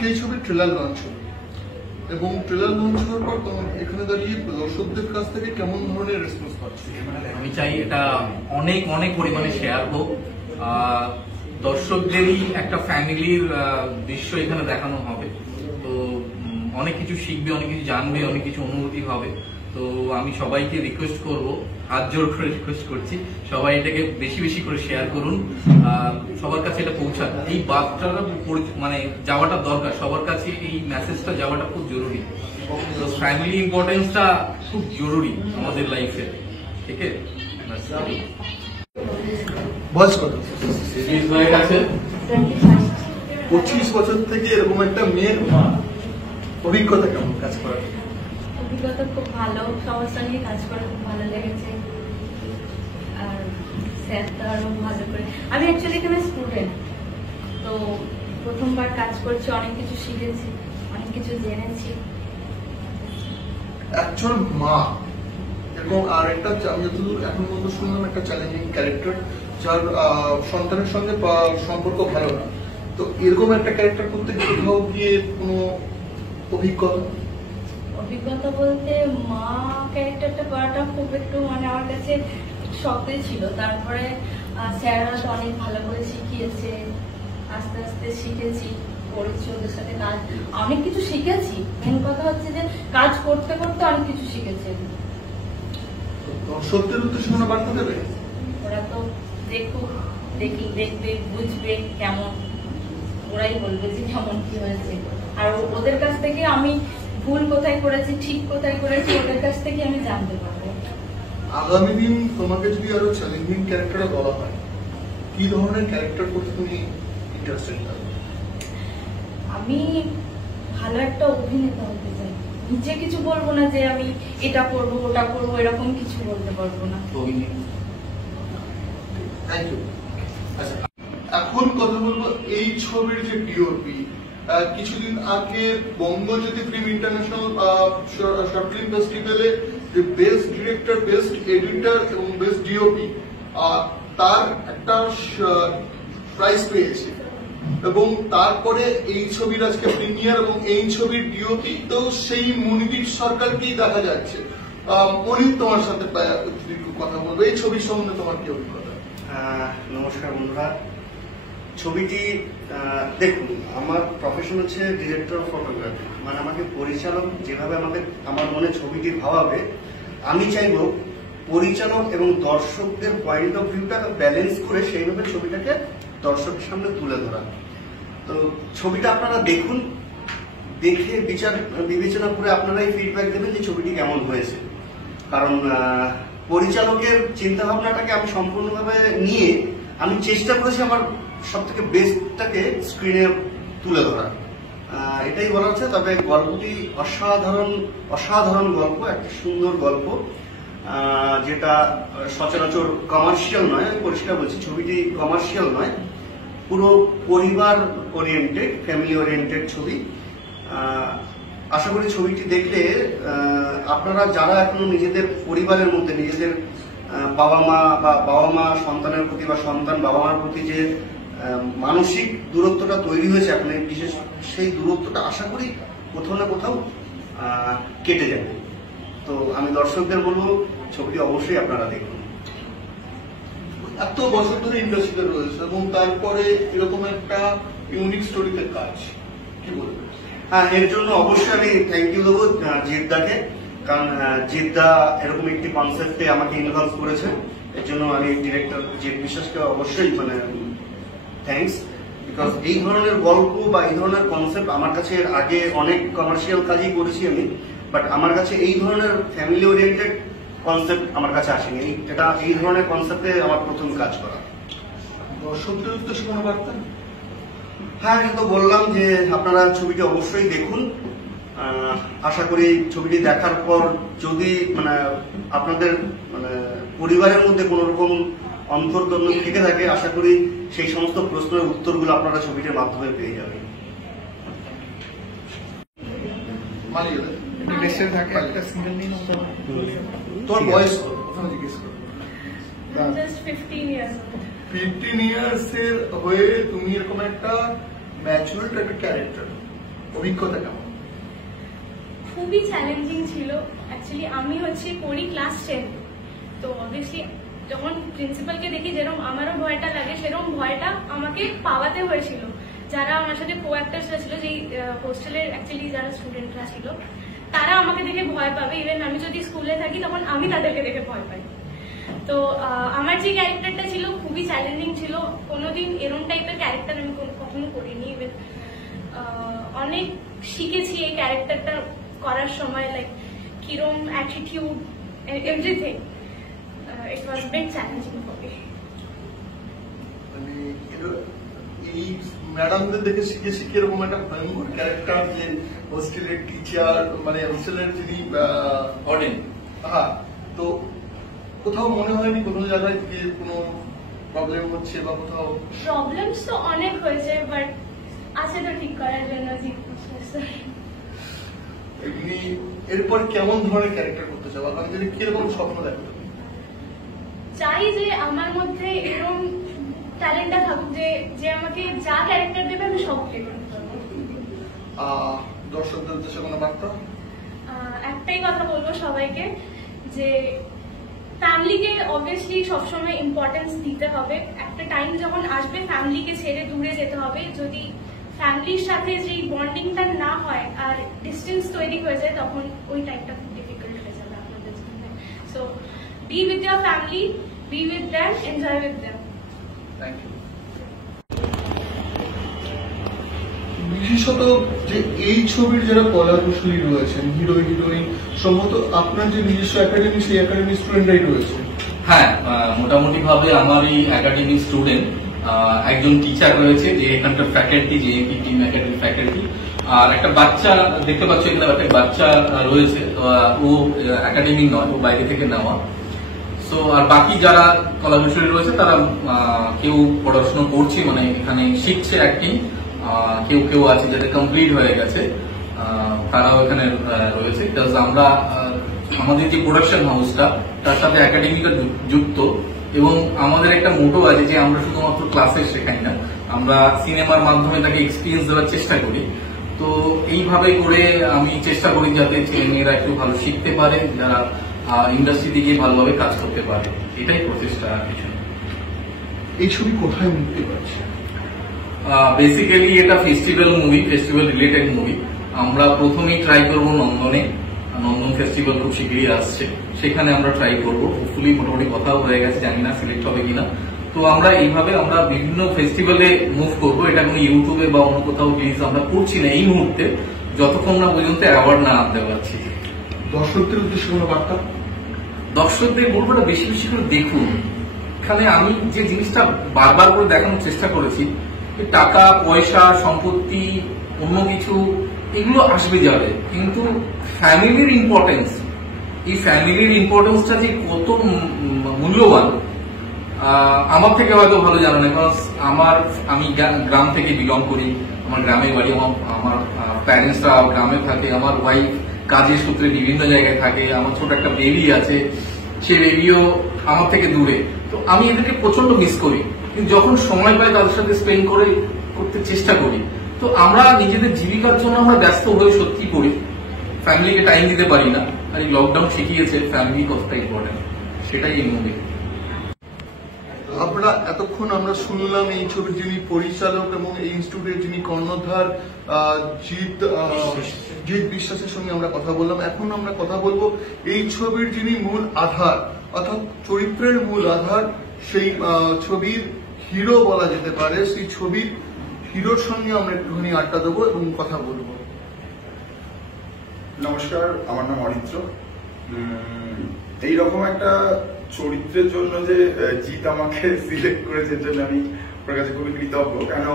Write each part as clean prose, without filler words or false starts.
আজকে এই ছবির ট্রেলার লঞ্চ হলো এবং ট্রেলার লঞ্চ হওয়ার পর তোমার এখানে দাঁড়িয়ে দর্শকদের কাছ থেকে কেমন ধরনের রেসপন্স পাচ্ছি? আমি চাই এটা অনেক অনেক পরিমাণে শেয়ার হোক, দর্শকদেরই একটা ফ্যামিলির দৃশ্য এখানে দেখানো হবে। তো অনেক কিছু শিখবে, অনেক কিছু জানবে, অনেক কিছু অনুভূতি হবে। তো আমি সবাইকে রিকোয়েস্ট করব, হাত জোর করে রিকোয়েস্ট করছি, সবাই এটাকে বেশি বেশি করে শেয়ার করুন, সবার কাছে এটা পৌঁছান। এই বার্তাটা মানে যাওয়াটা দরকার, সবার কাছে এই মেসেজটা যাওয়াটা খুব জরুরি। তো ফ্যামিলি ইম্পর্টেন্সটা খুব জরুরি আমাদের লাইফে, ঠিক আছে? বয়স কত? 25 বছর থেকে এরকম একটা মেয়ের মা, অভিজ্ঞতা কেমন কাজ করার? অভিজ্ঞতা খুব ভালো, সবার সঙ্গে কাজ করে খুব ভালো লেগেছে। আর স্যারটা আরো ভালো করে, আমি অ্যাকচুয়ালি এখানে স্টুডেন্ট, তো প্রথমবার কাজ করছি, অনেক কিছু শিখেছি, অনেক কিছু জেনেছি। একজন মা এবং আর একটা আমি যতদূর এখন পর্যন্ত শুনলাম একটা চ্যালেঞ্জিং ক্যারেক্টার, যার সন্তানের সঙ্গে সম্পর্ক ভালো না, তো এরকম একটা ক্যারেক্টার করতে কোথাও গিয়ে কোনো অভিজ্ঞতা বলতে মা ক্যারেক্টারটা করাটা খুব একটু মানে আমার কাছে শক্তই ছিল। তারপরে স্যাররা তো অনেক ভালো করে শিখিয়েছে, আস্তে আস্তে শিখেছি, করেছি ওদের সাথে কাজ, অনেক কিছু শিখেছি। মেন কথা হচ্ছে যে কাজ করতে করতে অনেক কিছু শিখেছি। দর্শকদের উদ্দেশ্যে কোনো বার্তা দেবে? ওরা তো দেখবে, বুঝবে কেমন, ওরাই বলবে যে কেমন কি হয়েছে। আর ওদের কাছ থেকে আমি ভুল কোথায় করেছি, ঠিক কোথায় করেছি, ওদের কাছ থেকে আমি জানতে পারবো। আগামী দিন তোমাকে যদি আরো চ্যালেঞ্জিং ক্যারেক্টার বলা হয়, কি ধরনের ক্যারেক্টার করতে তুমি ইন্টারেস্টেড থাকবে? আমি ভালো একটা অভিনেতা হতে চাই। নিজে কিছু বলবো না যে আমি এটা করবো ওটা করবো, এরকম কিছু বলতে পারবো না। Thank you. এখন কথা বলবো এই ছবির যে ডিওপি, কিছুদিন আগে Bangajyoti film international short film ফেস্টিভ্যালে যে বেস্ট ডিরেক্টর, বেস্ট এডিটর এবং বেস্ট ডিওপি তার একটা প্রাইজ পেয়েছে এবং তারপরে এই ছবির আজকে প্রিমিয়ার এবং এই ছবির ডিওপি তো সেই মনিদীপ সরকারকেই দেখা যাচ্ছে। মনির, তোমার সাথে কথা বলবো, এই ছবির সম্বন্ধে তোমার কি অভিজ্ঞতা? নমস্কার বন্ধুরা, ছবিটি দেখুন, আমার প্রফেশন হচ্ছে ডিরেক্টর অফ ফটোগ্রাফি, মানে আমাকে পরিচালক যেভাবে আমার মনে ছবিটি ভাবাবে, আমি চাইব পরিচালক এবং দর্শকদের পয়েন্ট অফ ভিউটা ব্যালেন্স করে সেইভাবে ছবিটাকে দর্শকের সামনে তুলে ধরা। তো ছবিটা আপনারা দেখুন, দেখে বিবেচনা করে আপনারাই ফিডব্যাক দেবেন যে ছবিটি কেমন হয়েছে। কারণ পরিচালকের চিন্তা ভাবনাটাকে আমি সম্পূর্ণভাবে নিয়ে আমি চেষ্টা করেছি আমার সব থেকে বেস্টটাকে স্ক্রিনে তুলে ধরা, এটাই বলা হচ্ছে। তবে গল্পটি অসাধারণ গল্প, একটা সুন্দর গল্প, যেটা সচরাচর কমার্শিয়াল নয়। আমি পরিষ্কার বলছি, ছবিটি কমার্শিয়াল নয়, পুরো পরিবার ওরিয়েন্টেড, ফ্যামিলি ওরিয়েন্টেড ছবি। আশা করি ছবিটি দেখলে আপনারা যারা এখনো নিজেদের পরিবারের মধ্যে নিজেদের বাবা মা সন্তানের প্রতি বা সন্তান বাবা মার প্রতি যে মানসিক দূরত্বটা তৈরি হয়েছে এখন বিশেষ, সেই দূরত্বটা আশা করি কোথাও না কোথাও কেটে যাবে। তো আমি দর্শকদের বলবো ছবিটি অবশ্যই আপনারা দেখুন। এত বছর ধরে ইন্ডাস্ট্রিতে রয়েছে এবং তারপরে এরকম একটা ইউনিক স্টোরিতে কাজ, কি বলবেন? হ্যাঁ, এর জন্য অবশ্যই আমি থ্যাংক ইউ দেবো জিদ্দাকে, কারণ জিদ্দা এরকম একটি কনসেপ্টে আমাকে ইনভলভ করেছে। এর জন্য আমি ডিরেক্টর জিৎ বিশ্বাসকে অবশ্যই থ্যাংকস, বিকজ এই ধরনের গল্প বা এই ধরনের কনসেপ্ট আমার কাছে এর আগে অনেক কমার্শিয়াল কাজই করেছি আমি, বাট আমার কাছে এই ধরনের ফ্যামিলি ওরিয়েন্টেড কনসেপ্ট আমার কাছে আসেনি। এই ধরনের কনসেপ্টে আমার প্রথম কাজ করা। দর্শকদের উদ্দেশ্যে কোনো বার্তা? হ্যাঁ, কিন্তু বললাম যে আপনারা ছবিটি অবশ্যই দেখুন। আশা করি ছবিটি দেখার পর যদি আপনাদের পরিবারের মধ্যে কোন রকম অন্তর্দ্বন্দ্ব থেকে থাকে, আশা করি সেই সমস্ত প্রশ্নের উত্তরগুলো আপনারা ছবিটির মাধ্যমে পেয়ে যাবেন। তোর বয়স জিজ্ঞেস করো। 15 ইয়ার্স এর হয়ে তুমি এরকম একটা ম্যাচুরড একটা ক্যারেক্টার অভিজ্ঞতা কেমন? খুবই চ্যালেঞ্জিং ছিল। অ্যাকচুয়ালি আমি পড়ি ক্লাস 10, তো অবভিয়াসলি যখন প্রিন্সিপালকে দেখি যেরকম আমারও ভয়টা লাগে, সেরকম ভয়টা আমাকে পাওয়াতে হয়েছিল। যারা আমার সাথে কো অ্যাক্টার্সরা ছিল, যেই হোস্টেলের অ্যাকচুয়ালি যারা স্টুডেন্টরা ছিল, তারা আমাকে দেখে ভয় পাবে। ইভেন আমি যদি স্কুলে থাকি তখন আমি তাদেরকে দেখে ভয় পাই। তো আমার যে ক্যারেক্টারটা ছিল খুবই চ্যালেঞ্জিং ছিল। কোনোদিন এরকম টাইপের ক্যারেক্টার আমি কখনো করিনি। ইভেন অনেক শিখেছি এই ক্যারেক্টারটা করার সময়, লাইক কিরম attitude, everything. It was big challenging for me. মানে এই ম্যাডামদের দেখে শিখে এরকম একটা ভয়ঙ্কর ক্যারেক্টার, যে হোস্টেলের টিচার, মানে হোস্টেলের যিনি অর্ডেন। হ্যাঁ, তো কোথাও মনে হয়নি কোনো জায়গায় যে কোনো প্রবলেম হচ্ছে বা কোথাও? প্রবলেমস তো অনেক হয়েছে, বাট আছে তো ঠিক করার জন্য। এমনি এরপর কেমন ধরনের ক্যারেক্টার করতে চাও, আগামী দিনে কিরকম স্বপ্ন দেখো? চাই যে আমার মধ্যে এরকম ট্যালেন্টটা থাকুক যে আমাকে যা ক্যারেক্টার দেবে আমি সব প্লে করতে পারবো। দর্শকদের উদ্দেশ্যে কোনো বার্তা? একটাই কথা বলবো সবাইকে, যে ফ্যামিলিকে অবভিয়াসলি সবসময় ইম্পর্টেন্স দিতে হবে। একটা টাইম যখন আসবে ফ্যামিলিকে ছেড়ে দূরে যেতে হবে। যদি ফ্যামিলির সাথে যে বন্ডিংটা না হয় আর ডিস্টেন্স তৈরি হয়ে যায়, তখন ওই টাইমটা খুব ডিফিকাল্ট হয়ে যাবে আপনাদের জন্য। So be with your family, be with them, enjoy with them. Thank you. বিশেষত যে এই ছবির যারা কলাকুশলী রয়েছেন, হিরো হিরোইন, সম্ভবত আপনার যে নিজস্ব একাডেমি, সেই একাডেমির স্টুডেন্টরাই রয়েছে? হ্যাঁ, মোটামুটি ভাবে আমার এই একাডেমিক স্টুডেন্ট, একজন টিচার রয়েছে যে এখানকার ফ্যাকাল্টি, যে টিম একাডেমি ফ্যাকাল্টি, আর একটা বাচ্চা দেখতে পাচ্ছ এখানে একটা বাচ্চা রয়েছে। ও একাডেমিক নয়, ও বাইরে থেকে নেওয়া। সো আর বাকি যারা কলাকুশলী রয়েছে তারা কেউ পড়াশোনা করছে, মানে এখানে শিখছে অ্যাক্টিং। কেউ কেউ আছে যাদের কমপ্লিট হয়ে গেছে, তারাও এখানে রয়েছে। আমরা আমাদের যে প্রোডাকশন হাউসটা তার সাথে একাডেমিকা যুক্ত, এবং আমাদের একটা মোটো আছে যে আমরা শুধুমাত্র ক্লাসে শেখাই না, আমরা সিনেমার মাধ্যমে তাকে এক্সপিরিয়েন্স দেওয়ার চেষ্টা করি। তো এইভাবে করে আমি চেষ্টা করি যাতে ছেলেমেয়েরা একটু ভালো শিখতে পারে, যারা ইন্ডাস্ট্রিতে গিয়ে ভালোভাবে কাজ করতে পারে। এটাই প্রচেষ্টা, কিছু। এই ছবি কোথায় মুক্তি পাচ্ছে? বেসিক্যালি এটা festival movie, festival related movie. আমরা প্রথমেই ট্রাই করব নন্দনে। নন্দন ফেস্টিভ্যাল খুব শীঘ্রই আসছে, সেখানে আমরা ট্রাই করবো। হোপফুলি মোটামুটি কথাও হয়ে গেছে, জানি না সিলেক্ট হবে কিনা। তো আমরা এইভাবে আমরা বিভিন্ন ফেস্টিভ্যালে মুভ করবো। এটা কোনো ইউটিউবে বা অন্য কোথাও রিলিজ আমরা করছি না এই মুহূর্তে, যতক্ষণ না পর্যন্ত অ্যাওয়ার্ড না আনতে পারছি। দর্শকদের উদ্দেশ্যে কোনো বার্তা? দর্শকদের বলবো না, বেশি বেশি করে দেখুন। এখানে আমি যে জিনিসটা বারবার করে দেখানোর চেষ্টা করেছি, টাকা পয়সা সম্পত্তি অন্য কিছু এগুলো আসবে যাবে, কিন্তু ফ্যামিলির ইম্পর্টেন্স, এই ফ্যামিলির ইম্পর্টেন্সটা যে কত মূল্যবান আমার থেকে হয়তো ভালো জানা নেই। কারণ আমি গ্রাম থেকে বিলং করি, আমার গ্রামের বাড়ি, আমার প্যারেন্টসরা গ্রামে থাকে, আমার ওয়াইফ কাজের সূত্রে বিভিন্ন জায়গায় থাকে, আমার ছোট একটা বেবি আছে, সে বেবিও আমার থেকে দূরে। তো আমি এদেরকে প্রচন্ড মিস করি, কিন্তু যখন সময় পাই তাদের সাথে স্পেন্ড করতে চেষ্টা করি। তো আমরা নিজেদের জীবিকার জন্য আমরা ব্যস্ত হয়ে সত্যি করি, ফ্যামিলিকে টাইম দিতে পারি না। আর এই লকডাউন শিখিয়েছে ফ্যামিলি কতটা ইম্পর্টেন্ট, সেটাই এই মুভি। আমরা এতক্ষণ আমরা শুনলাম এই ছবির যিনি পরিচালক এবং এই ইনস্টিটিউটের যিনি কর্ণধার জিৎ বিশ্বাসের সঙ্গে আমরা কথা বললাম। এখন আমরা কথা বলবো এই ছবির যিনি মূল আধার, অর্থাৎ চরিত্রের মূল আধার, সেই ছবির হিরো বলা যেতে পারে, সেই ছবির হিরোর সঙ্গে আমরা একটুখানি আড্ডা দেবো এবং কথা বলবো। নমস্কার, আমার নাম অরিত্র। এইরকম একটা চরিত্রের জন্য যে জিৎ আমাকে সিলেক্ট করেছে, এর জন্য আমি ওর কাছে খুবই কৃতজ্ঞ। কেন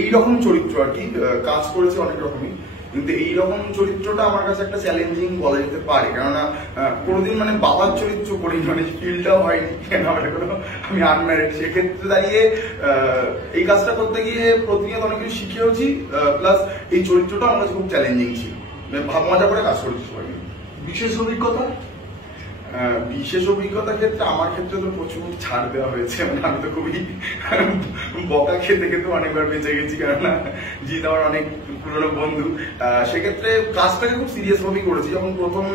এইরকম চরিত্র আর কি কাজ করেছে অনেক রকমই, কিন্তু এইরকম চরিত্রটা আমার কাছে একটা চ্যালেঞ্জিং বলা যেতে পারে। কেননা কোনোদিন মানে বাবার চরিত্র করিনি, মানে ফিলটাও হয়নি, কেন আমি আনম্যারিড। সেক্ষেত্রে দাঁড়িয়ে এই কাজটা করতে গিয়ে প্রতিনিয়ত অনেক কিছু শিখেওছি, প্লাস এই চরিত্রটা আমার কাছে খুব চ্যালেঞ্জিং ছিল। মজা করে কাজ করেছি সবাই। বিশেষ অভিজ্ঞতা বিশেষ অভিজ্ঞতার ক্ষেত্রে আমার ক্ষেত্রে তো প্রচুর ছাড় দেওয়া হয়েছে, মানে আমি তো খুবই বকা খেতে খেতে অনেকবার বেঁচে গেছি, কেননা জিৎ আমার অনেক পুরনো বন্ধু। সেক্ষেত্রে কাজটাকে খুব সিরিয়াস ভাবেই করেছি। যখন প্রথম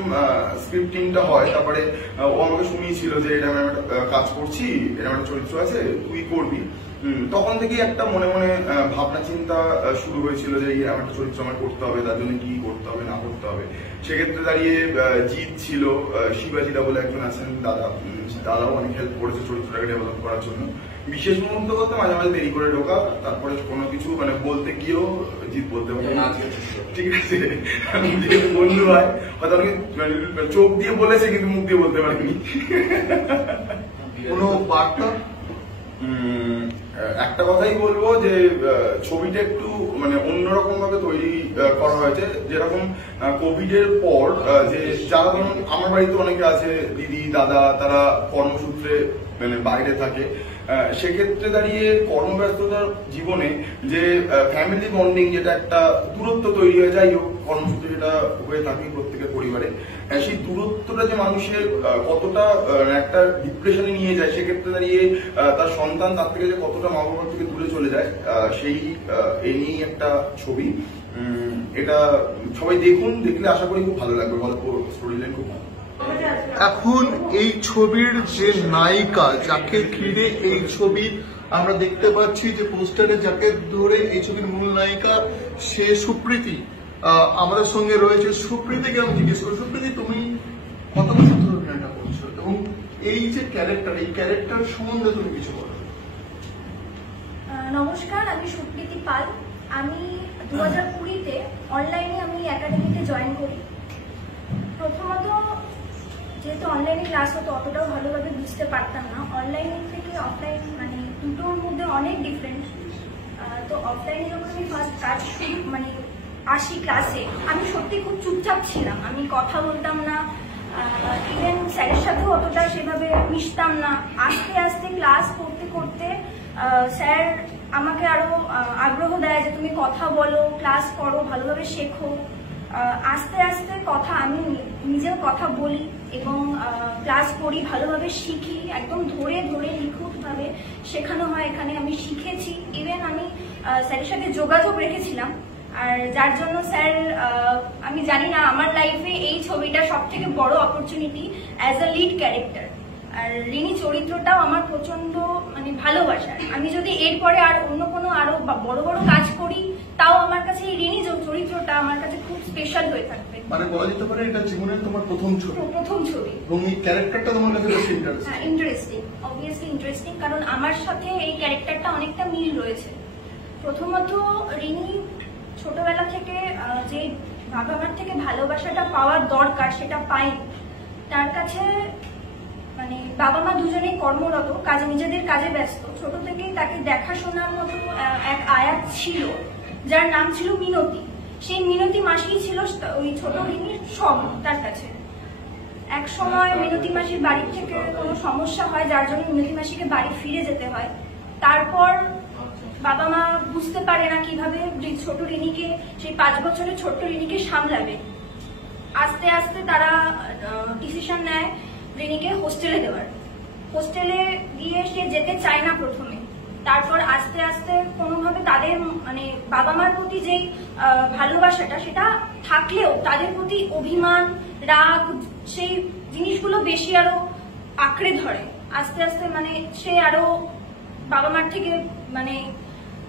স্ক্রিপ্টিংটা হয়, তারপরে ও আমাকে শুনিয়েছিল যে এটা আমি একটা কাজ করছি, এটা একটা চরিত্র আছে, তুই করবি। তখন থেকেই একটা মনে মনে ভাবনা চিন্তা শুরু হয়েছিল যে এরকম একটা চরিত্র আমার করতে হবে, তার জন্য কি করতে হবে না করতে হবে। সেক্ষেত্রে দাঁড়িয়ে জিৎ ছিল, শিবাজিদা বলে একজন আছেন দাদাও অনেক হেল্প করেছে চরিত্রটাকে ডেভেলপ করার জন্য। বিশেষ মুহূর্ত করতে মাঝে মাঝে দেরি করে ঢোকা, তারপরে কোনো কিছু মানে বলতে গিয়েও জিৎ বলতে পারে ঠিক আছে, যে বন্ধু হয় হয়তো অনেকে চোখ দিয়ে বলেছে কিন্তু মুখ দিয়ে বলতে পারেনি। কোনো বার্তা? একটা কথাই বলবো যে ছবিটা একটু মানে অন্যরকম ভাবে তৈরি করা হয়েছে। যেরকম কোভিড এর পর যে যারা ধরুন আমার বাড়িতে অনেকে আছে, দিদি দাদা, তারা কর্মসূত্রে মানে বাইরে থাকে, সেক্ষেত্রে দাঁড়িয়ে কর্মব্যস্ততার জীবনে যে ফ্যামিলি বন্ডিং যেটা একটা দূরত্ব তৈরি হয়ে যায়, কর্মসূত্রে যেটা হয়ে থাকে প্রত্যেকের পরিবারে, সেই দূরত্বটা যে মানুষের কতটা একটা ডিপ্রেশনে নিয়ে যায়, সেক্ষেত্রে দাঁড়িয়ে তার সন্তান তার থেকে যে কতটা মা বাবার থেকে দূরে চলে যায়, সেই এই নিয়েই একটা ছবি। এটা সবাই দেখুন, দেখলে আশা করি খুব ভালো লাগবে, গল্প স্টোরি লাইন খুব ভালো। এখন এই ছবির যে নায়িকা, যাকে ঘিরে এই ছবি আমরা দেখতে পাচ্ছি যে পোস্টারে যাকে ধরে এই ছবির মূল নায়িকা, সে সুপ্রীতি আমাদের সঙ্গে রয়েছে। সুপ্রীতিকে আমি জিজ্ঞেস করি, সুপ্রীতি তুমি কত বছর ধরে অভিনয়টা করছো এবং এই যে ক্যারেক্টার, এই ক্যারেক্টার সম্বন্ধে তুমি কিছু বলো। নমস্কার, আমি সুপ্রীতি পাল। আমি 2020-তে অনলাইনে আমি একাডেমিতে জয়েন করি। প্রথমত যেহেতু অনলাইনে ক্লাস হতো, অতটাও ভালোভাবে বুঝতে পারতাম না। অনলাইন থেকে অফলাইন মানে দুটোর মধ্যে অনেক ডিফারেন্ট। তো অফলাইনে যখন আমি ফার্স্ট কাজ মানে আসি ক্লাসে, আমি সত্যি খুব চুপচাপ ছিলাম, আমি কথা বলতাম না, ইভেন স্যারের সাথেও অতটা সেভাবে মিশতাম না। আস্তে আস্তে ক্লাস করতে করতে স্যার আমাকে আরো আগ্রহ দেয় যে তুমি কথা বলো, ক্লাস করো, ভালোভাবে শেখো। আস্তে আস্তে কথা আমি নিজেও কথা বলি এবং ক্লাস করি, ভালোভাবে শিখি, একদম ধরে ধরে নিখুঁতভাবে শেখানো হয় এখানে। আমি শিখেছি, ইভেন আমি স্যারের সাথে যোগাযোগ রেখেছিলাম। আর যার জন্য স্যার, আমি জানি না, আমার লাইফে এই ছবিটা সব থেকে বড় opportunity as a lead character. আর রিনি চরিত্রটাও আমার প্রচন্ড মানে ভালোবাসার। আমি যদি এরপরে আর অন্য কোনো আরো বড় বড় কাজ করি, তাও আমার কাছে এই রিনি চরিত্রটা আমার কাছে খুব স্পেশাল হয়ে থাকবে। মানে বলা যেতে পারে এটা জীবনের তোমার প্রথম ছবি। প্রথম ছবি এবং এই ক্যারেক্টারটা তোমার কাছে বেশি ইন্টারেস্টিং। হ্যাঁ, ইন্টারেস্টিং, অবভিয়াসলি ইন্টারেস্টিং, কারণ আমার সাথে এই ক্যারেক্টারটা অনেকটা মিল রয়েছে। প্রথমত রিনি ছোটবেলা থেকে যে বাবা মার থেকে ভালোবাসাটা পাওয়ার দরকার সেটা পাই। তার কাছে মানে বাবা মা দুজনেই কর্মরত, কাজে নিজেদের কাজে ব্যস্ত। ছোট থেকেই তাকে দেখাশোনার মতো এক আয়াত ছিল, যার নাম ছিল মিনতি। সেই মিনতি মাসিই ছিল ওই ছোট রিনির সব তার কাছে। এক সময় মিনতি মাসির বাড়ি থেকে কোনো সমস্যা হয়, যার জন্য মিনতি মাসিকে বাড়ি ফিরে যেতে হয়। তারপর বাবা মা বুঝতে পারে না কিভাবে ছোট রিনিকে, সেই 5 বছরের ছোট্ট রিনিকে সামলাবে। আস্তে আস্তে তারা ডিসিশন নেয় রিনিকে হোস্টেলে দেওয়ার। হোস্টেলে গিয়ে সে যেতে চায় না প্রথমে, তারপর আস্তে আস্তে কোনোভাবে তাদের মানে বাবা মার প্রতি যেই ভালোবাসাটা, সেটা থাকলেও তাদের প্রতি অভিমান, রাগ, সেই জিনিসগুলো বেশি আরো আঁকড়ে ধরে। আস্তে আস্তে মানে সে আরো বাবা মার থেকে মানে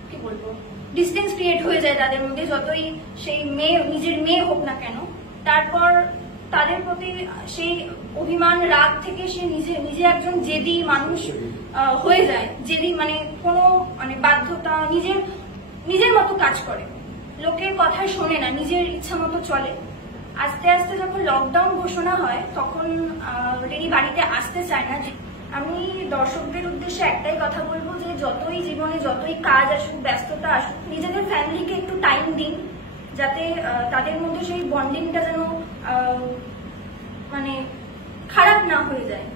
কি বলবো, ডিস্টেন্স ক্রিয়েট হয়ে যায় তাদের মধ্যে, যতই সেই মেয়ে নিজের মেয়ে হোক না কেন। তারপর তাদের প্রতি সেই অভিমান, রাগ থেকে সে নিজে একজন জেদি মানুষ হয়ে যায়। জেদি মানে কোনো মানে বাধ্যতা, নিজের মতো কাজ করে, লোকের কথাই শোনে না, নিজের ইচ্ছা মতো চলে। আস্তে আস্তে যখন লকডাউন ঘোষণা হয়, তখন রিনি বাড়িতে আসতে চায় না। আমি দর্শকদের উদ্দেশ্যে একটাই কথা বলবো যে যতই জীবনে যতই কাজ আসুক, ব্যস্ততা আসুক, নিজেদের ফ্যামিলিকে একটু টাইম দিন, যাতে তাদের মধ্যে সেই বন্ডিংটা যেন মানে খারাপ না হয়ে যায়।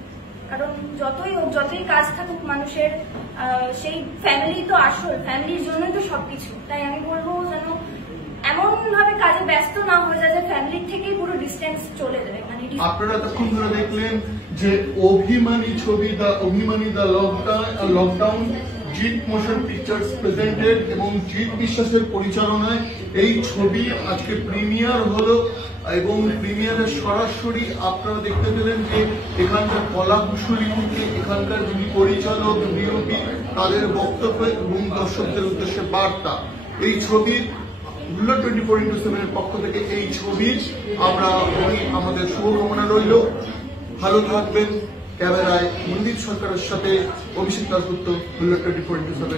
কারণ যতই কাজ থাকুক মানুষের, সেই ফ্যামিলি তো আসল, ফ্যামিলির জন্যই তো সবকিছু। তাই আমি বলবো যেন এমন এমন ভাবে কাজে ব্যস্ত না হয়ে যায় যে ফ্যামিলির থেকেই পুরো ডিস্টেন্স চলে যায়। মানে আপনারা এতক্ষণ ধরে দেখলেন যে অভিমানী ছবি the lockdown Jeet motion pictures presented এবং জিৎ বিশ্বাসের পরিচালনায় এই ছবি আজকে প্রিমিয়ার হলো এবং প্রিমিয়ারের সরাসরি আপনারা দেখতে পেলেন যে এখানকার কলাকুশলী থেকে এখানকার যিনি পরিচালক ডিওপি তাদের বক্তব্য এবং দর্শকদের উদ্দেশ্যে বার্তা। এই ছবির বুল্লা 24x7 এর পক্ষ থেকে এই ছবির আমরা আমাদের শুভকামনা রইল। ভালো থাকবেন। ক্যামেরায় মন্দির সরকারের সাথে অভিষেক দাসগুপ্ত, বুল্লা 24x7।